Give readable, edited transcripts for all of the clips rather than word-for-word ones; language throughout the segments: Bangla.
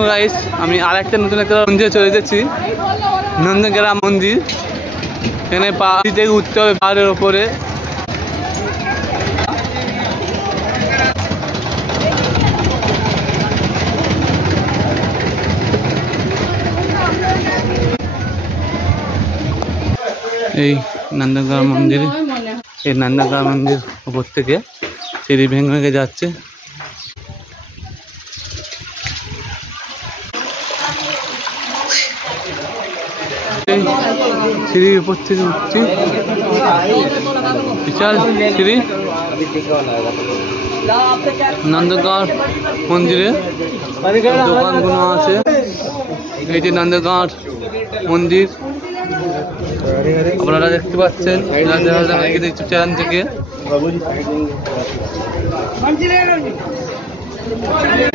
দেখুন গাইস, আমি আরেকটা নতুন একটা মন্দিরে চলে যাচ্ছি, নন্দগ্রাম মন্দির। এখানে পাহাড়ি থেকে উঠতে হবে পাহাড়ের ওপরে। এই নন্দগ্রাম মন্দির, এই নন্দগ্রাম মন্দির উপর থেকে সিঁড়ি ভেঙে ভেঙে যাচ্ছে। সিঁড়ির উপর থেকে উঠছি, বিশাল সিঁড়ি। নন্দগ্রাম মন্দিরে দোকানগুলো আছে। এই যে নন্দগ্রাম মন্দির আপনারা দেখতে পাচ্ছেন ইউটিউব চ্যানেল থেকে।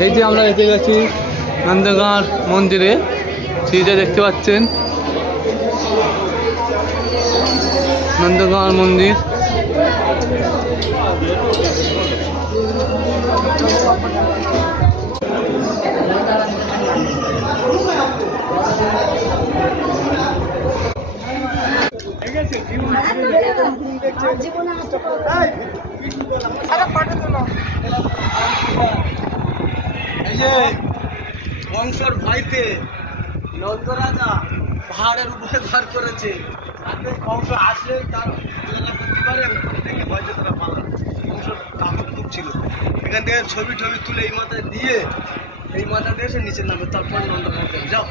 এই যে আমরা এসে গেছি নন্দগ্রাম মন্দিরে, সিঁড়িটা দেখতে পাচ্ছেন। নন্দগ্রাম মন্দির বংশর ভাইতে নন্দরাজা পাহাড়ের উপরে ঘর করেছে। বংশ আসলে তার ছিল, এখান থেকে ছবি টবি তুলে এই মাথায় দিয়ে, এই মাথা দিয়ে সে নিচের নামে, তারপর নন্দরাজা যাও।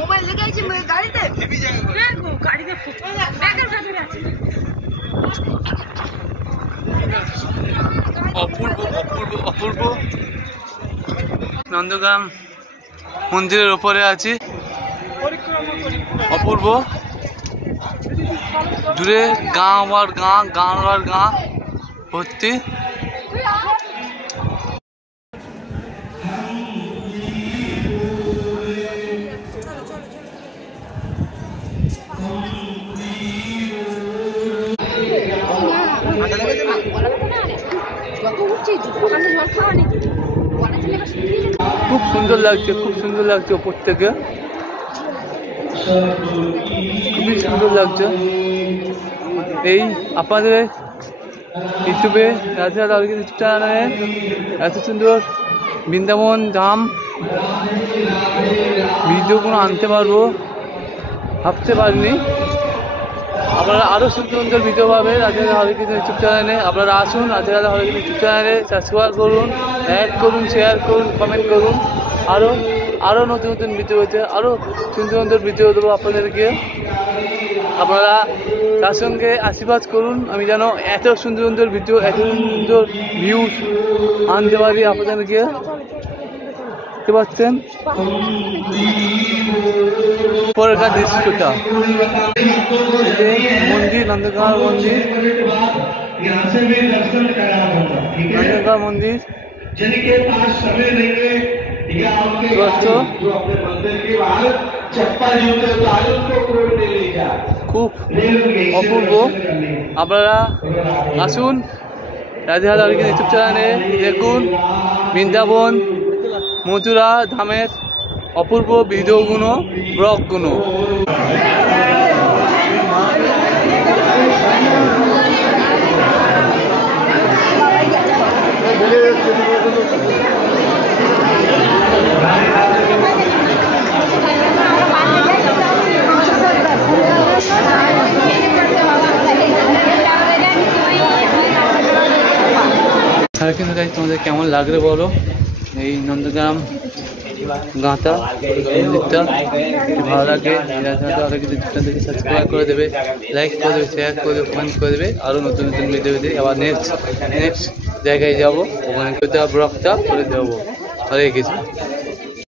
মোবাইল লেগে আছে গাড়িতে, গাড়িতে অপূর্ব অপূর্ব অপূর্ব। নন্দগ্রাম মন্দিরের ওপরে আছি, অপূর্ব। দূরে গাঁ আর গাঁ, গাঁ আর গাঁ ভর্তি। খুব সুন্দর লাগছে, খুব সুন্দর লাগছে ওপর থেকে, খুবই সুন্দর লাগছে। এই আপনাদের ইউটিউবে ইউটিউব চ্যানেলে এত সুন্দর বৃন্দাবন ধাম ভিডিওগুলো আনতে পারবো ভাবতে পারিনি। আপনারা আরও সুন্দর সুন্দর ভিডিও পাবেন রাজেরা হরেকৃষ্ণ ইউটিউব চ্যানেলে। আপনারা আসুন রাজেরা হরেকৃষ্ণ ইউটিউব চ্যানেলে, সাবস্ক্রাইব করুন, লাইক করুন, শেয়ার করুন, কমেন্ট করুন। আরও নতুন নতুন ভিডিও হচ্ছে, আরও সুন্দর সুন্দর ভিডিও দেবো আপনাদেরকে। আপনারা তার সঙ্গে আশীর্বাদ করুন, আমি যেন এত সুন্দর সুন্দর ভিডিও, এত সুন্দর ভিউজ আনতে পারি আপনাদেরকে। দেখতে পাচ্ছেন পরেরকার দৃশ্যটা, মন্দির নন্দগ্রাম মন্দির, নন্দগ্রাম মন্দির খুব অপূর্ব। আপনারা আসুন রাজেরা হরেকৃষ্ণ ইউটিউব চ্যানেলে, দেখুন বৃন্দাবন মথুরা ধামের অপূর্ব ভিডিওগুলো, ব্লগগুলো। আর কিন্তু গাইস, তোমাদের কেমন লাগবে বলো এই নন্দগ্রাম গাঁথা মন্দিরটা? ভালো লাগে দেখে সাবস্ক্রাইব করে দেবে, লাইক করে দেবে, শেয়ার করে দেবে, কমেন্ট করে দেবে। আরও নতুন নতুন ভিডিও দিয়ে আবার নেক্সট জায়গায় যাবো, ওখানে ব্লগটা করে দেবো। হরে কৃষ্ণ।